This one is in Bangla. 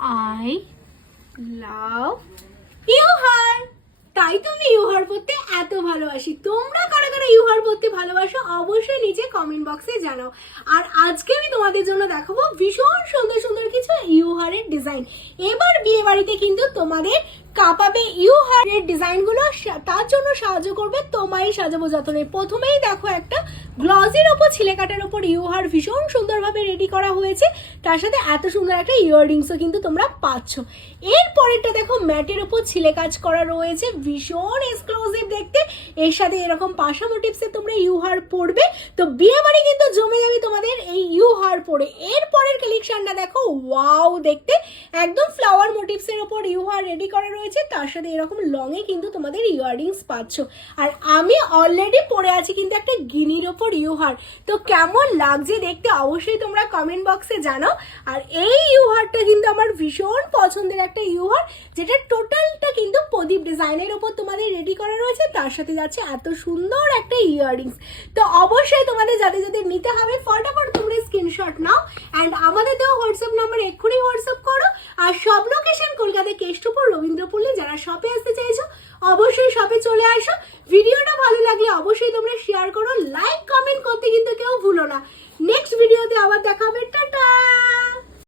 I love ইউহার। তাই তো আমি ইউহার পড়তে এত ভালোবাসি। তোমরা কারা কারা ইউহার পড়তে ভালোবাসো অবশ্যই নিচে কমেন্ট বক্সে জানাও। আর আজকে আমি তোমাদের জন্য দেখাবো ভীষণ সুন্দর সুন্দর কিছু ইউহারের ডিজাইন। এবার বিয়ে বাড়িতে কিন্তু তোমাদের কাঁপাবে ইউহারের ডিজাইনগুলো, তার জন্য সাহায্য করবে তোমারই সাজাবো যতনে। প্রথমেই দেখো একটা গ্লসের ওপর ছিলেকাটার ওপর ইউহার ভীষণ সুন্দরভাবে রেডি করা হয়েছে, তার সাথে এত সুন্দর একটা ইয়াররিংসও কিন্তু তোমরা পাচ্ছ। এর পরেরটা দেখো ম্যাটের ওপর ছিলে কাজ করা রয়েছে, ভীষণ এক্সক্লুসিভ দেখতে। এর সাথে এরকম পাশা মোটিভসে তোমরা ইউহার পরবে, তো বিয়ে বাড়ি কিন্তু জমে যাবে তোমাদের এই ইউহার পরে। এর পরের কালেকশনটা দেখো, ওয়াও দেখতে, একদম ফ্লাওয়ার মোটিভসের ওপর ইউহার রেডি করা রয়েছে, তার সাথে এরকম লংয়ে কিন্তু তোমাদের ইয়াররিংস পাচ্ছ। আর আমি অলরেডি পরে আছি কিন্তু একটা গিনির ওপর ইউহার, তো কেমন লাগছে দেখতে অবশ্যই তোমরা কমেন্ট বক্সে জানাও। আর এই ইউহারটা কিন্তু আমার ভীষণ পছন্দের একটা ইউহার, যেটা টোটালটা কিন্তু প্রদীপ ডিজাইনের ওপর তোমাদের রেডি করা রয়েছে, তার সাথে যাচ্ছে এত সুন্দর একটা ইয়াররিংস। তো অবশ্যই তোমাদের যাদের যাদের নিতে হবে ফটাফট তোমরা স্ক্রিনশট নাও অ্যান্ড আমাদের দেওয়া হোয়াটসঅ্যাপ নাম্বার এক্ষুনি হোয়াটসঅ্যাপ করো। আর সব লোকেশন কলকাতা কেষ্টপুর রবীন্দ্রপল্লী, যারা শপে আসতে চাইছো অবশ্যই শপে চলে আসো। ভিডিওটা ভালো লাগলে অবশ্যই তোমরা শেয়ার করো, লাইক